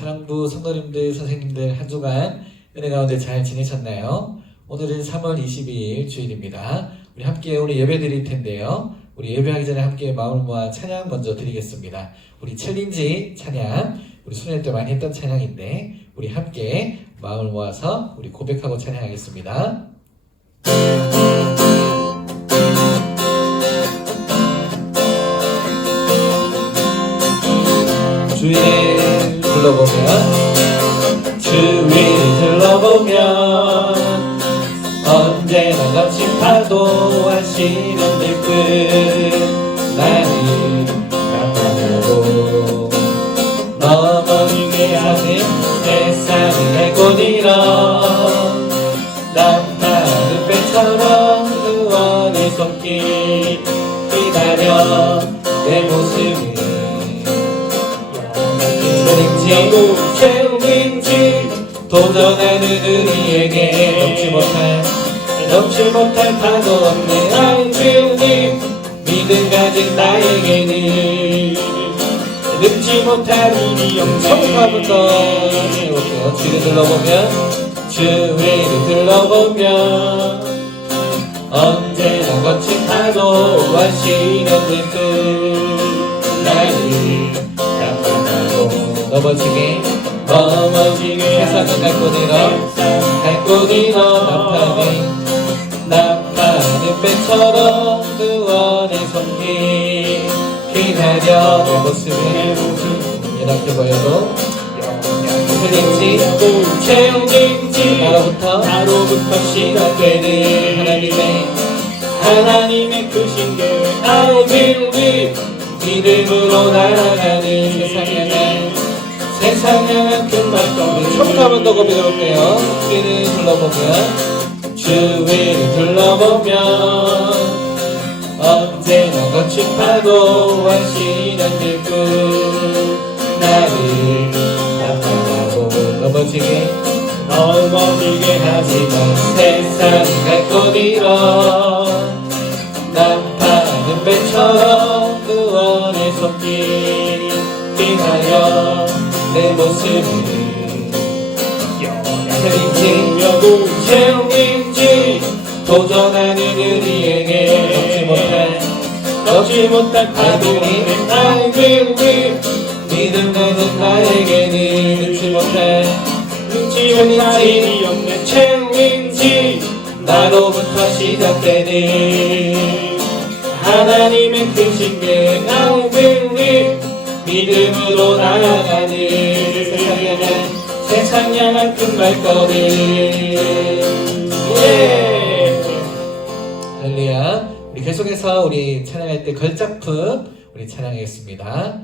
사랑부 성도님들, 선생님들 한 주간 은혜 가운데 잘 지내셨나요? 오늘은 3월 22일 주일입니다. 우리 함께 오늘 예배 드릴 텐데요. 우리 예배하기 전에 함께 마음을 모아 찬양 먼저 드리겠습니다. 우리 챌린지 찬양, 우리 수련회 때 많이 했던 찬양인데 우리 함께 마음을 모아서 우리 고백하고 찬양하겠습니다. 주위를 둘러보면 주위를 둘러보면 언제나 거친 파도와 시련들 끝 나를 나타나고 넘어지게 하는 세상의 꽃이라 남다른 배처럼 의원의 손길 기다려 내 모습을 최후인지 도전하는 우리에게 넘지 못할 파도 없는 안주님 믿음 가진 나에게는 늙지 못할 일이 없네. 처음부터 해볼게요. 주위를 둘러보면 주위를 둘러보면 언제나 거친 파도와 시련들 끝 나를 넘어지게 세상은 갈 곳 잃어 나타는 배처럼 의원의 손길 기다려 내 모습을 이렇게 보여도 틀린지 채용인지 나로부터 시작되는 하나님의 크신 계획 I believe 믿음으로 날아가는 세상 향한 큰 말씀 처음부터 한 번 더 고백해볼게요. 주위를 둘러보면 주위를 둘러보면 언제나 거친 파도와 시련들 끝 나를 나타나고 넘어지게 하지만 세상 갈 곳 잃어 난파는 배처럼 의원의 손길 기다려 내 모습을 틀린지 채용인지 도전하는 우리에게 넘지 못할 파도니 I believe 믿음 가는 나에게는 늙지 못할 일이 없는 채용인지 나로부터 시작되는 하나님의 크신 계획 I believe 믿음으로 나아가는 세상 향한 큰 발걸음 할렐루야. 우리 계속해서 우리 찬양할 때 걸작품 우리 찬양하겠습니다.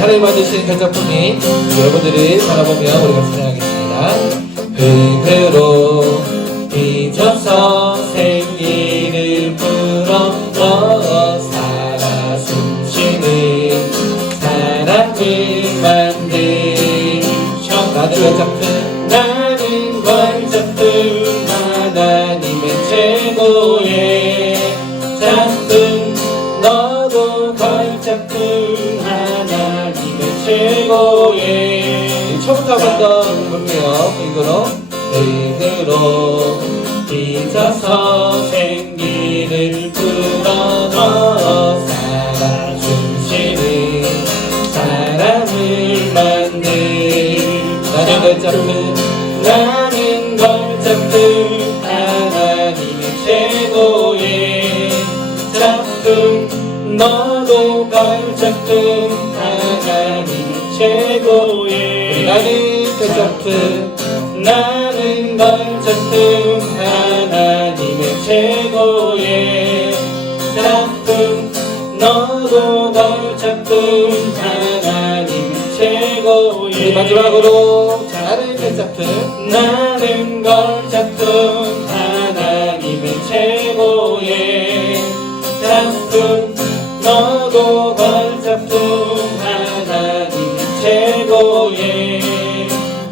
하나님 받으신 걸작품이 여러분들을 바라보며 우리가 찬양하겠습니다. 흙으로 빚어서 생기를 불어넣어 살아 숨쉬는 사람을 만드셔 나는 걸작품 하나님의 최고의 작품 너도 걸작품 하나님의 최고의 처음부터 한 번 더 볼게요. 흙으로 빚어서 생기를 불어넣어 살아 숨쉬는 사람을 만들 나는 걸작품 하나님의 최고의 작품 너도 걸작품 하나님의 최고의 나는 걸작품 하나님의 최고의 작품 너도 걸작품 하나님의 최고의 마지막으로 나는 걸작품 하나님의 최고의 작품 너도 걸작품 하나님의 최고의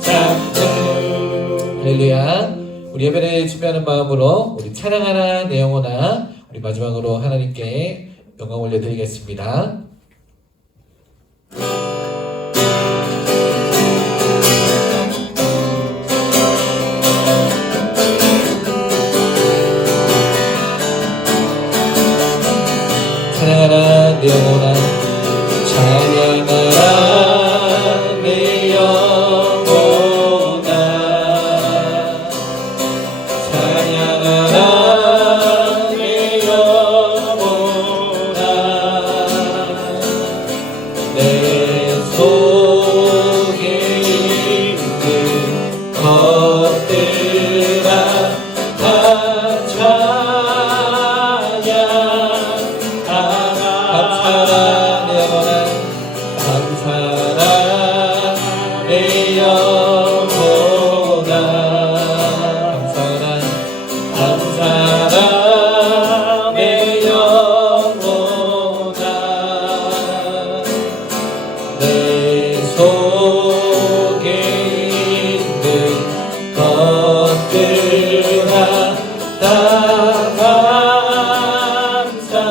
작품 할렐루야. 우리 예배를 준비하는 마음으로 우리 찬양하나 내용호나 우리 마지막으로 하나님께 영광 올려드리겠습니다. 다 찬양하라. 감사라 내 영혼아. 감사라 감사라 내 영혼아. 내 속에 있는 것들아 다 감사하라.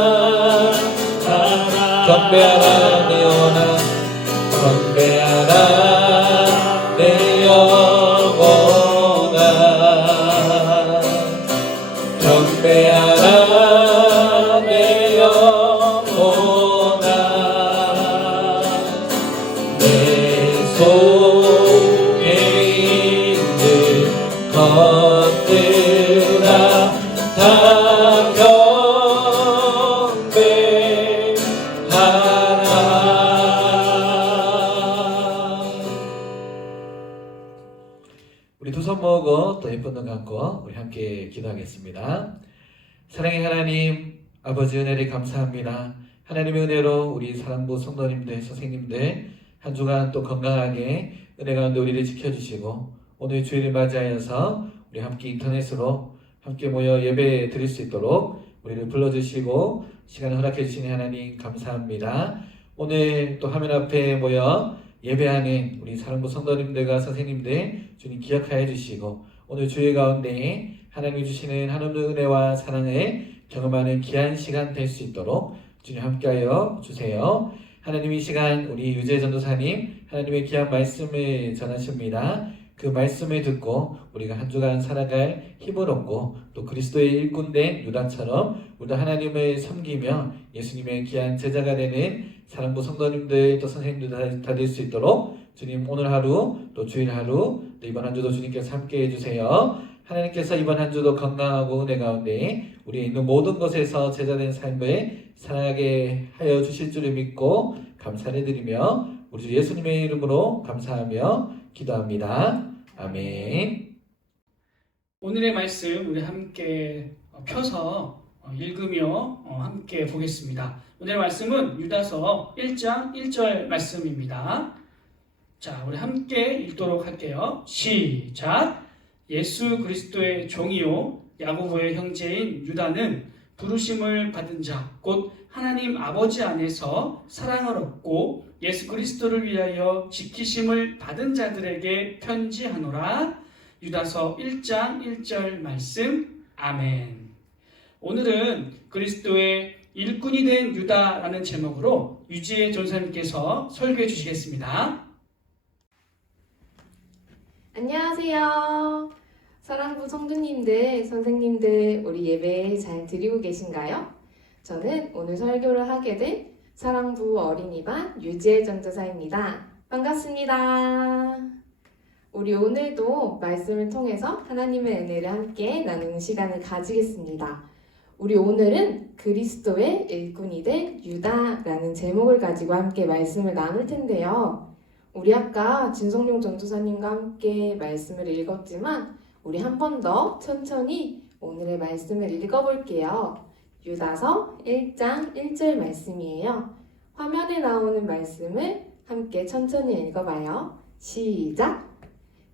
경배하라 내 영혼아. 경배하라 내 영혼아. 경배하라 내 영혼아. 내 속에 있는 것들아 다 우리 두 손 모으고 또 예쁜 눈 감고 우리 함께 기도하겠습니다. 사랑의 하나님, 아버지 은혜를 감사합니다. 하나님의 은혜로 우리 사랑부 성도님들, 선생님들 한 주간 또 건강하게 은혜 가운데 우리를 지켜주시고 오늘 주일을 맞이하여서 우리 함께 인터넷으로 함께 모여 예배 드릴 수 있도록 우리를 불러주시고 시간을 허락해 주시니 하나님 감사합니다. 오늘 또 화면 앞에 모여 예배하는 우리 사랑부 성도님들과 선생님들 주님 기억하여 주시고 오늘 주일 가운데 하나님이 주시는 하나님의 은혜와 사랑을 경험하는 귀한 시간 될 수 있도록 주님 함께하여 주세요. 하나님 이 시간 우리 유재 전도사님 하나님의 귀한 말씀을 전하십니다. 그 말씀을 듣고 우리가 한 주간 살아갈 힘을 얻고 또 그리스도의 일꾼된 유다처럼 우리도 하나님을 섬기며 예수님의 귀한 제자가 되는 사랑부 성도님들 또 선생님들 다 될 수 있도록 주님 오늘 하루 또 주일 하루 또 이번 한 주도 주님께서 함께 해주세요. 하나님께서 이번 한 주도 건강하고 은혜 가운데 우리 있는 모든 곳에서 제자된 삶을 살아가게 하여 주실 줄을 믿고 감사를 드리며 우리 주 예수님의 이름으로 감사하며 기도합니다. 아멘. 오늘의 말씀 우리 함께 펴서 읽으며 함께 보겠습니다. 오늘의 말씀은 유다서 1장 1절 말씀입니다. 자, 우리 함께 읽도록 할게요. 시작. 예수 그리스도의 종이요 야고보의 형제인 유다는 부르심을 받은 자 곧 하나님 아버지 안에서 사랑을 얻고 예수 그리스도를 위하여 지키심을 받은 자들에게 편지하노라. 유다서 1장 1절 말씀. 아멘. 오늘은 그리스도의 일꾼이 된 유다라는 제목으로 유지혜 전사님께서 설교해 주시겠습니다. 안녕하세요. 사랑부 성도님들, 선생님들, 우리 예배 잘 드리고 계신가요? 저는 오늘 설교를 하게 된 사랑부 어린이반 유지혜 전도사입니다. 반갑습니다. 우리 오늘도 말씀을 통해서 하나님의 은혜를 함께 나누는 시간을 가지겠습니다. 우리 오늘은 그리스도의 일꾼이 된 유다라는 제목을 가지고 함께 말씀을 나눌 텐데요. 우리 아까 진성용 전도사님과 함께 말씀을 읽었지만 우리 한 번 더 천천히 오늘의 말씀을 읽어볼게요. 유다서 1장 1절 말씀이에요. 화면에 나오는 말씀을 함께 천천히 읽어봐요. 시작!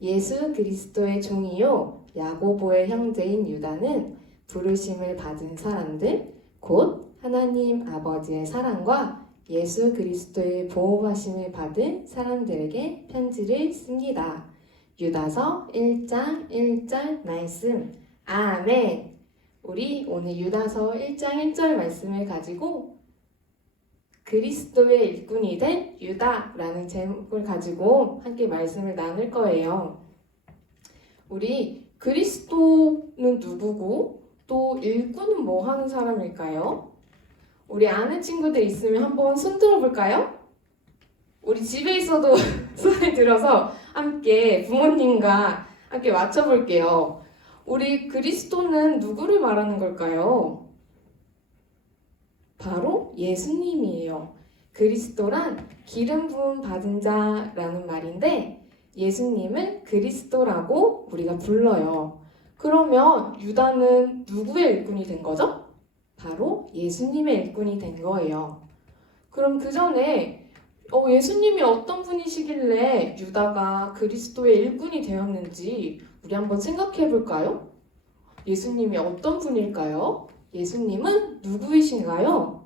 예수 그리스도의 종이요 야고보의 형제인 유다는 부르심을 받은 사람들 곧 하나님 아버지의 사랑과 예수 그리스도의 보호하심을 받은 사람들에게 편지를 씁니다. 유다서 1장 1절 말씀. 아멘. 우리 오늘 유다서 1장 1절 말씀을 가지고 그리스도의 일꾼이 된 유다라는 제목을 가지고 함께 말씀을 나눌 거예요. 우리 그리스도는 누구고 또 일꾼은 뭐 하는 사람일까요? 우리 아는 친구들 있으면 한번 손 들어볼까요? 우리 집에 있어도 손을 들어서 함께 부모님과 함께 맞춰볼게요. 우리 그리스도는 누구를 말하는 걸까요? 바로 예수님이에요. 그리스도란 기름 부음 받은 자라는 말인데 예수님을 그리스도라고 우리가 불러요. 그러면 유다는 누구의 일꾼이 된 거죠? 바로 예수님의 일꾼이 된 거예요. 그럼 그 전에 예수님이 어떤 분이시길래 유다가 그리스도의 일꾼이 되었는지 우리 한번 생각해 볼까요? 예수님이 어떤 분일까요? 예수님은 누구이신가요?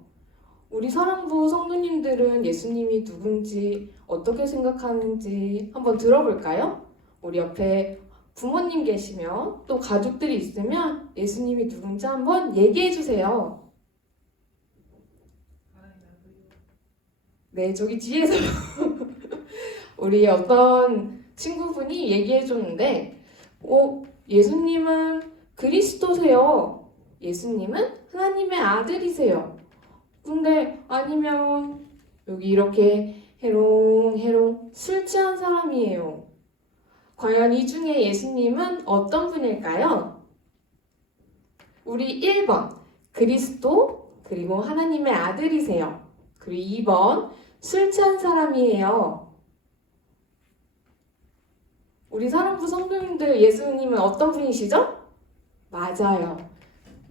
우리 사랑부 성도님들은 예수님이 누군지 어떻게 생각하는지 한번 들어볼까요? 우리 옆에 부모님 계시면 또 가족들이 있으면 예수님이 누군지 한번 얘기해 주세요. 네, 저기 뒤에서 우리 어떤 친구분이 얘기해 줬는데 예수님은 그리스도세요. 예수님은 하나님의 아들이세요. 근데 아니면 여기 이렇게 해롱해롱 술 취한 사람이에요. 과연 이 중에 예수님은 어떤 분일까요? 우리 1번 그리스도 그리고 하나님의 아들이세요. 그리고 2번 술 취한 사람이에요. 우리 사랑부 성도님들 예수님은 어떤 분이시죠? 맞아요.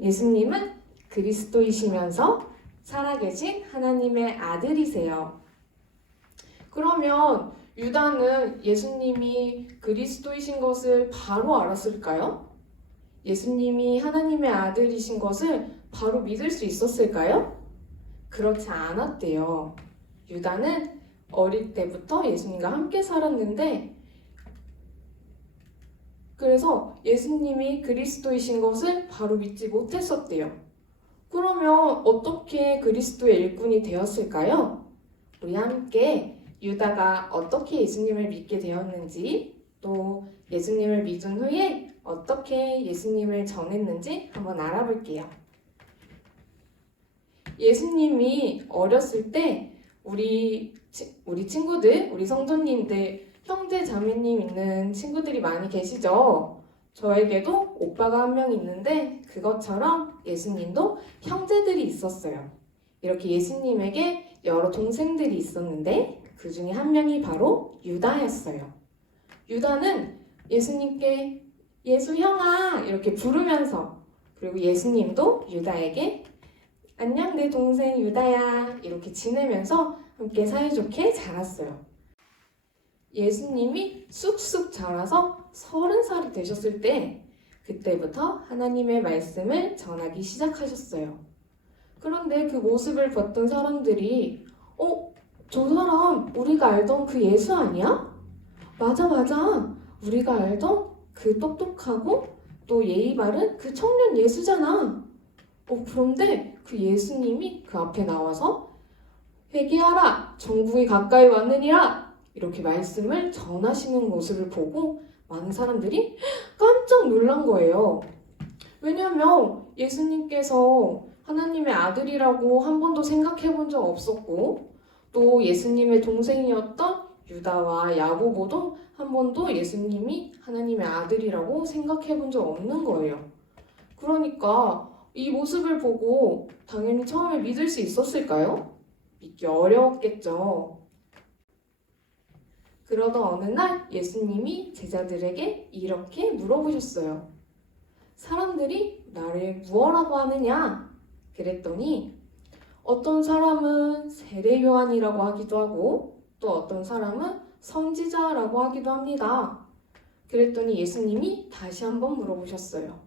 예수님은 그리스도이시면서 살아계신 하나님의 아들이세요. 그러면 유다는 예수님이 그리스도이신 것을 바로 알았을까요? 예수님이 하나님의 아들이신 것을 바로 믿을 수 있었을까요? 그렇지 않았대요. 유다는 어릴 때부터 예수님과 함께 살았는데 그래서 예수님이 그리스도이신 것을 바로 믿지 못했었대요. 그러면 어떻게 그리스도의 일꾼이 되었을까요? 우리 함께 유다가 어떻게 예수님을 믿게 되었는지 또 예수님을 믿은 후에 어떻게 예수님을 전했는지 한번 알아볼게요. 예수님이 어렸을 때 우리 친구들, 우리 성도님들, 형제 자매님 있는 친구들이 많이 계시죠? 저에게도 오빠가 한 명 있는데 그것처럼 예수님도 형제들이 있었어요. 이렇게 예수님에게 여러 동생들이 있었는데 그 중에 한 명이 바로 유다였어요. 유다는 예수님께 예수 형아 이렇게 부르면서 그리고 예수님도 유다에게 안녕 내 동생 유다야 이렇게 지내면서 함께 사이좋게 자랐어요. 예수님이 쑥쑥 자라서 30살이 되셨을 때 그때부터 하나님의 말씀을 전하기 시작하셨어요. 그런데 그 모습을 봤던 사람들이 저 사람 우리가 알던 그 예수 아니야? 맞아 우리가 알던 그 똑똑하고 또 예의 바른 그 청년 예수잖아. 그런데 그 예수님이 그 앞에 나와서 회개하라 정국이 가까이 왔느니라 이렇게 말씀을 전하시는 모습을 보고 많은 사람들이 깜짝 놀란 거예요. 왜냐하면 예수님께서 하나님의 아들이라고 한 번도 생각해 본 적 없었고 또 예수님의 동생이었던 유다와 야고보도 한 번도 예수님이 하나님의 아들이라고 생각해 본 적 없는 거예요. 그러니까 이 모습을 보고 당연히 처음에 믿을 수 있었을까요? 믿기 어려웠겠죠. 그러던 어느 날 예수님이 제자들에게 이렇게 물어보셨어요. 사람들이 나를 무엇라고 하느냐? 그랬더니 어떤 사람은 세례 요한이라고 하기도 하고 또 어떤 사람은 선지자라고 하기도 합니다. 그랬더니 예수님이 다시 한번 물어보셨어요.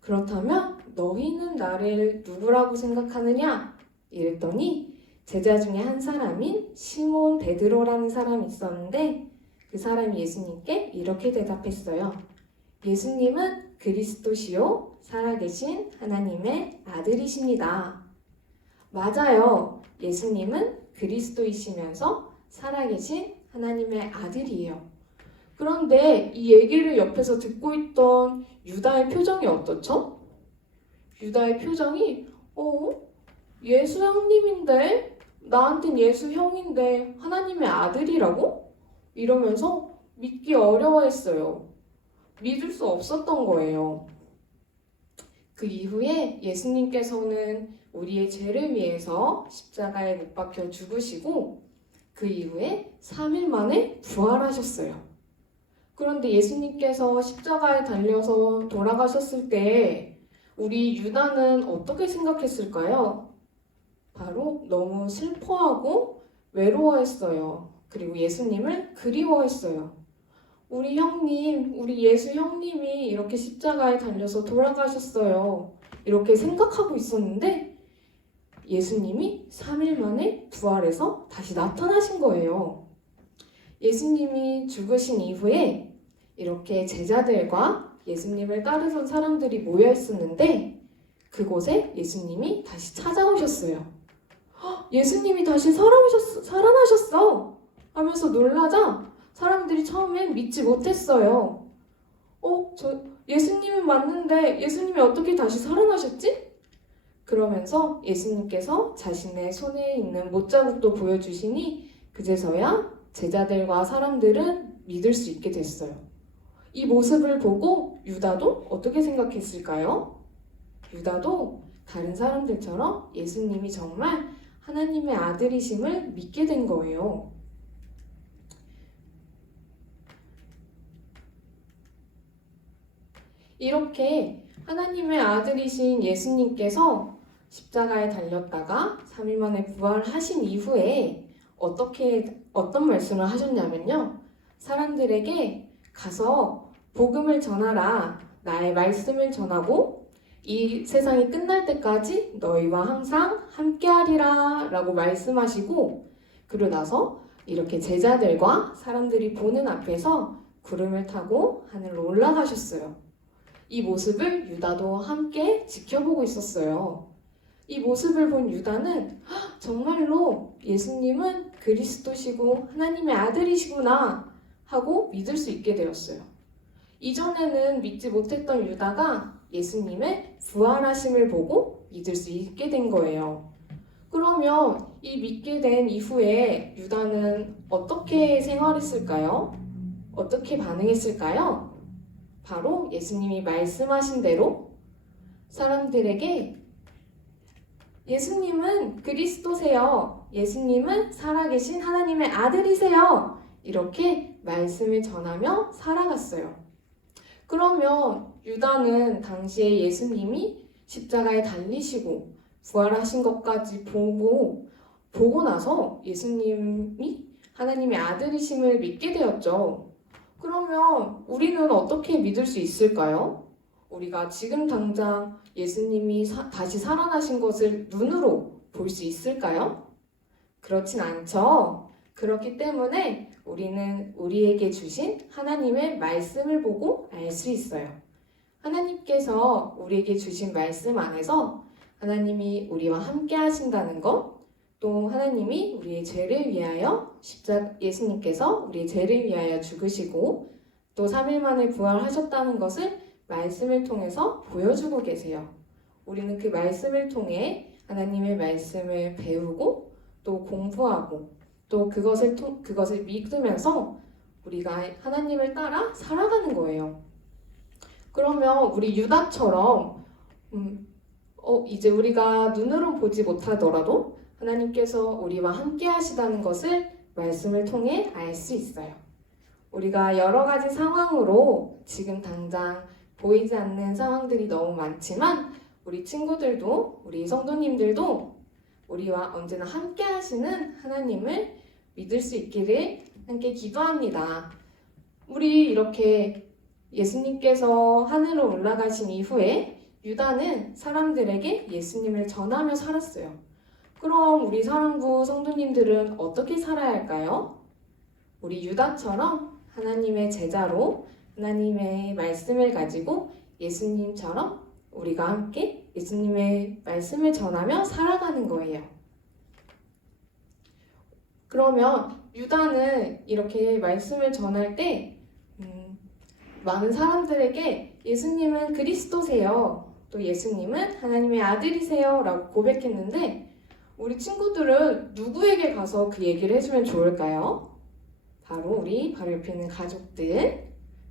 그렇다면 너희는 나를 누구라고 생각하느냐? 이랬더니 제자 중에 한 사람인 시몬 베드로라는 사람이 있었는데 그 사람이 예수님께 이렇게 대답했어요. 예수님은 그리스도시요 살아계신 하나님의 아들이십니다. 맞아요. 예수님은 그리스도이시면서 살아계신 하나님의 아들이에요. 그런데 이 얘기를 옆에서 듣고 있던 유다의 표정이 어떻죠? 유다의 표정이 예수 형님인데 나한텐 예수 형인데 하나님의 아들이라고? 이러면서 믿기 어려워했어요. 믿을 수 없었던 거예요. 그 이후에 예수님께서는 우리의 죄를 위해서 십자가에 못 박혀 죽으시고 그 이후에 3일 만에 부활하셨어요. 그런데 예수님께서 십자가에 달려서 돌아가셨을 때 우리 유다는 어떻게 생각했을까요? 바로 너무 슬퍼하고 외로워했어요. 그리고 예수님을 그리워했어요. 우리 형님, 우리 예수 형님이 이렇게 십자가에 달려서 돌아가셨어요. 이렇게 생각하고 있었는데 예수님이 3일 만에 부활해서 다시 나타나신 거예요. 예수님이 죽으신 이후에 이렇게 제자들과 예수님을 따르던 사람들이 모여 있었는데 그곳에 예수님이 다시 찾아오셨어요. 예수님이 다시 살아나셨어! 하면서 놀라자 사람들이 처음엔 믿지 못했어요. 예수님은 맞는데 예수님이 어떻게 다시 살아나셨지? 그러면서 예수님께서 자신의 손에 있는 못자국도 보여주시니 그제서야 제자들과 사람들은 믿을 수 있게 됐어요. 이 모습을 보고 유다도 어떻게 생각했을까요? 유다도 다른 사람들처럼 예수님이 정말 하나님의 아들이심을 믿게 된 거예요. 이렇게 하나님의 아들이신 예수님께서 십자가에 달렸다가 3일 만에 부활하신 이후에 어떤 말씀을 하셨냐면요. 사람들에게 가서 복음을 전하라. 나의 말씀을 전하고 이 세상이 끝날 때까지 너희와 항상 함께하리라 라고 말씀하시고 그러고 나서 이렇게 제자들과 사람들이 보는 앞에서 구름을 타고 하늘로 올라가셨어요. 이 모습을 유다도 함께 지켜보고 있었어요. 이 모습을 본 유다는 정말로 예수님은 그리스도시고 하나님의 아들이시구나 하고 믿을 수 있게 되었어요. 이전에는 믿지 못했던 유다가 예수님의 부활하심을 보고 믿을 수 있게 된 거예요. 그러면 이 믿게 된 이후에 유다는 어떻게 생활했을까요? 어떻게 반응했을까요? 바로 예수님이 말씀하신 대로 사람들에게 예수님은 그리스도세요. 예수님은 살아계신 하나님의 아들이세요. 이렇게 말씀을 전하며 살아갔어요. 그러면 유다는 당시에 예수님이 십자가에 달리시고 부활하신 것까지 보고 나서 예수님이 하나님의 아들이심을 믿게 되었죠. 그러면 우리는 어떻게 믿을 수 있을까요? 우리가 지금 당장 예수님이 다시 살아나신 것을 눈으로 볼 수 있을까요? 그렇진 않죠. 그렇기 때문에 우리는 우리에게 주신 하나님의 말씀을 보고 알 수 있어요. 하나님께서 우리에게 주신 말씀 안에서 하나님이 우리와 함께 하신다는 것, 또 하나님이 우리의 죄를 위하여 예수님께서 우리의 죄를 위하여 죽으시고 또 3일 만에 부활하셨다는 것을 말씀을 통해서 보여주고 계세요. 우리는 그 말씀을 통해 하나님의 말씀을 배우고 또 공부하고 또 그것을 믿으면서 우리가 하나님을 따라 살아가는 거예요. 그러면 우리 유다처럼 이제 우리가 눈으로 보지 못하더라도 하나님께서 우리와 함께 하시다는 것을 말씀을 통해 알 수 있어요. 우리가 여러 가지 상황으로 지금 당장 보이지 않는 상황들이 너무 많지만 우리 친구들도 우리 성도님들도 우리와 언제나 함께 하시는 하나님을 믿을 수 있기를 함께 기도합니다. 우리 이렇게 예수님께서 하늘로 올라가신 이후에 유다는 사람들에게 예수님을 전하며 살았어요. 그럼 우리 사랑부 성도님들은 어떻게 살아야 할까요? 우리 유다처럼 하나님의 제자로 하나님의 말씀을 가지고 예수님처럼 우리가 함께 예수님의 말씀을 전하며 살아가는 거예요. 그러면 유다는 이렇게 말씀을 전할 때 많은 사람들에게 예수님은 그리스도세요. 또 예수님은 하나님의 아들이세요. 라고 고백했는데 우리 친구들은 누구에게 가서 그 얘기를 해주면 좋을까요? 바로 우리 바로 옆에 있는 가족들,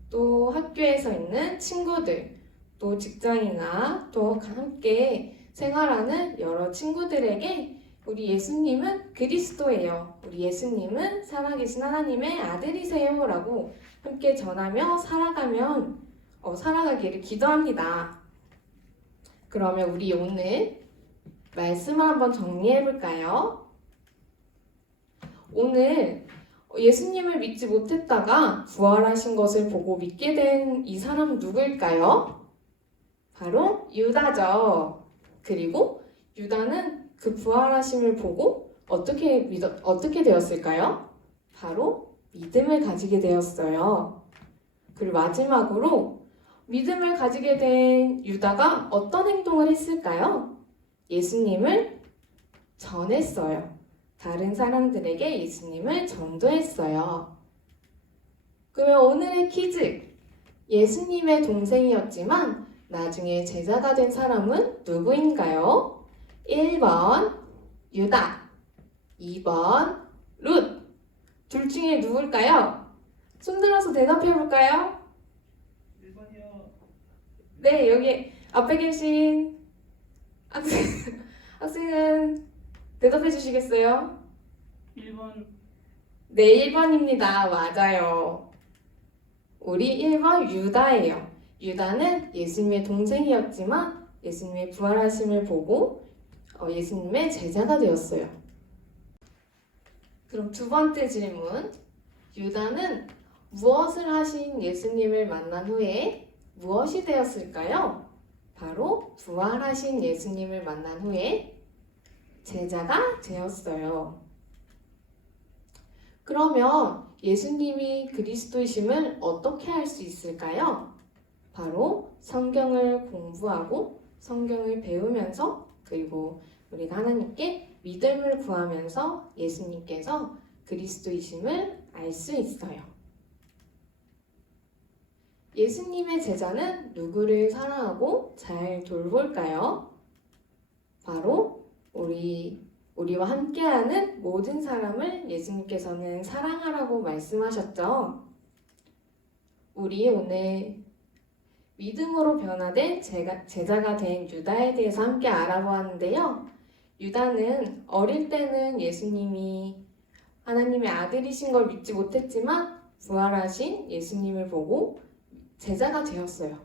또 학교에서 있는 친구들, 또 직장이나 또 함께 생활하는 여러 친구들에게 우리 예수님은 그리스도예요. 우리 예수님은 살아계신 하나님의 아들이세요. 라고 함께 전하며 살아가기를 기도합니다. 그러면 우리 오늘 말씀을 한번 정리해 볼까요? 오늘 예수님을 믿지 못했다가 부활하신 것을 보고 믿게 된 이 사람 누구일까요? 바로 유다죠. 그리고 유다는 그 부활하심을 보고 어떻게 되었을까요? 바로 믿음을 가지게 되었어요. 그리고 마지막으로 믿음을 가지게 된 유다가 어떤 행동을 했을까요? 예수님을 전했어요. 다른 사람들에게 예수님을 전도했어요. 그러면 오늘의 퀴즈. 예수님의 동생이었지만 나중에 제자가 된 사람은 누구인가요? 1번 유다, 2번 룻. 둘 중에 누굴까요? 손 들어서 대답해 볼까요? 1번이요. 네, 여기 앞에 계신 학생은 대답해 주시겠어요? 1번. 네, 1번입니다. 맞아요. 우리 1번 유다예요. 유다는 예수님의 동생이었지만 예수님의 부활하심을 보고 예수님의 제자가 되었어요. 그럼 두 번째 질문. 유다는 무엇을 하신 예수님을 만난 후에 무엇이 되었을까요? 바로 부활하신 예수님을 만난 후에 제자가 되었어요. 그러면 예수님이 그리스도이심을 어떻게 할 수 있을까요? 바로 성경을 공부하고 성경을 배우면서 그리고 우리가 하나님께 믿음을 구하면서 예수님께서 그리스도이심을 알 수 있어요. 예수님의 제자는 누구를 사랑하고 잘 돌볼까요? 바로 우리와 함께하는 모든 사람을 예수님께서는 사랑하라고 말씀하셨죠. 우리 오늘 믿음으로 변화된 제자가 된 유다에 대해서 함께 알아보았는데요. 유다는 어릴 때는 예수님이 하나님의 아들이신 걸 믿지 못했지만 부활하신 예수님을 보고 제자가 되었어요.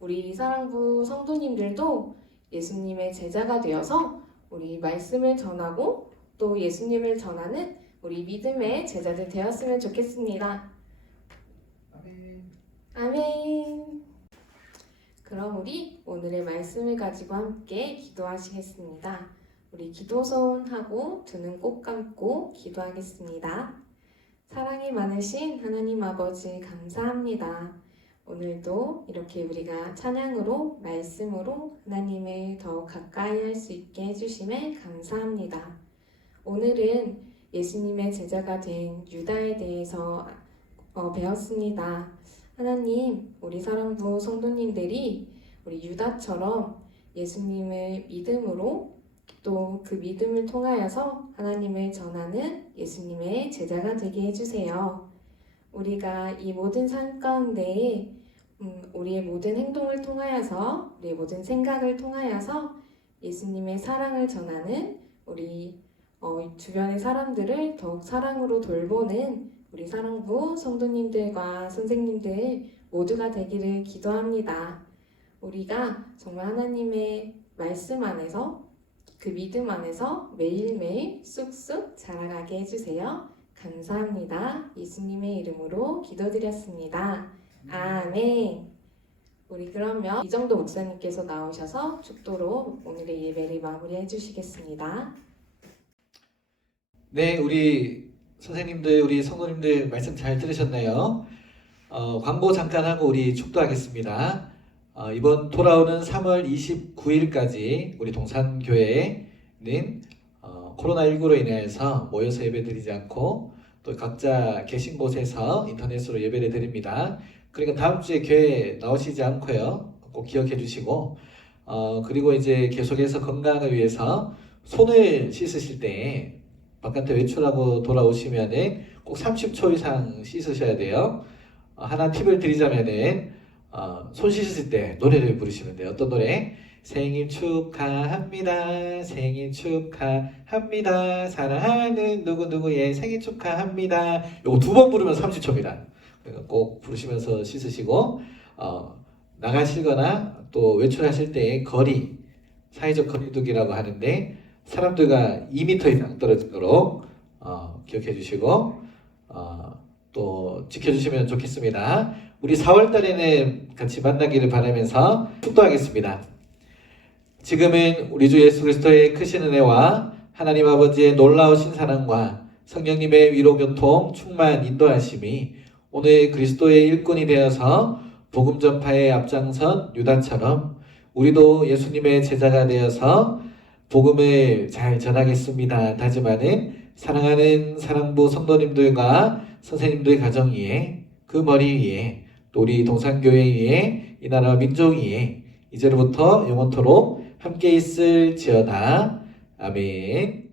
우리 사랑부 성도님들도 예수님의 제자가 되어서 우리 말씀을 전하고 또 예수님을 전하는 우리 믿음의 제자들 되었으면 좋겠습니다. 아멘. 아멘. 그럼 우리 오늘의 말씀을 가지고 함께 기도하시겠습니다. 우리 기도손 하고 두 눈 꼭 감고 기도하겠습니다. 사랑이 많으신 하나님 아버지 감사합니다. 오늘도 이렇게 우리가 찬양으로 말씀으로 하나님을 더 가까이 할 수 있게 해주심에 감사합니다. 오늘은 예수님의 제자가 된 유다에 대해서 배웠습니다. 하나님, 우리 사랑부 성도님들이 우리 유다처럼 예수님을 믿음으로 또 그 믿음을 통하여서 하나님을 전하는 예수님의 제자가 되게 해주세요. 우리가 이 모든 삶 가운데에 우리의 모든 행동을 통하여서 우리의 모든 생각을 통하여서 예수님의 사랑을 전하는 우리 주변의 사람들을 더욱 사랑으로 돌보는 우리 사랑부 성도님들과 선생님들 모두가 되기를 기도합니다. 우리가 정말 하나님의 말씀 안에서 그 믿음 안에서 매일매일 쑥쑥 자라가게 해주세요. 감사합니다. 예수님의 이름으로 기도드렸습니다. 아멘. 우리 그러면 이정도 목사님께서 나오셔서 축도로 오늘의 예배를 마무리해 주시겠습니다. 네, 우리 선생님들, 우리 성도님들 말씀 잘 들으셨나요? 광고 잠깐 하고 우리 축도하겠습니다. 이번 돌아오는 3월 29일까지 우리 동산교회는 코로나19로 인해서 모여서 예배드리지 않고 또 각자 계신 곳에서 인터넷으로 예배를 드립니다. 그러니까 다음 주에 교회 나오시지 않고요. 꼭 기억해 주시고 그리고 이제 계속해서 건강을 위해서 손을 씻으실 때 바깥에 외출하고 돌아오시면은 꼭 30초 이상 씻으셔야 돼요. 하나 팁을 드리자면은 손 씻으실 때 노래를 부르시면 돼요. 어떤 노래? 생일 축하합니다. 생일 축하합니다. 사랑하는 누구누구의 생일 축하합니다. 요거 2번 부르면 30초입니다. 꼭 부르시면서 씻으시고 나가시거나 또 외출하실 때 거리, 사회적 거리두기라고 하는데 사람들과 2m 이상 떨어지도록 기억해 주시고 또 지켜주시면 좋겠습니다. 우리 4월 달에는 같이 만나기를 바라면서 축도하겠습니다. 지금은 우리 주 예수 그리스도의 크신 은혜와 하나님 아버지의 놀라우신 사랑과 성령님의 위로 교통 충만 인도하심이 오늘 그리스도의 일꾼이 되어서 복음 전파에 앞장선 유다처럼 우리도 예수님의 제자가 되어서 복음을 잘 전하겠습니다 다짐하는 사랑하는 사랑부 성도님들과 선생님들 가정 위에 그 머리 위에 또 우리 동산교회 위에 이 나라 민족 위에 이제로부터 영원토록 함께 있을지어다. 아멘.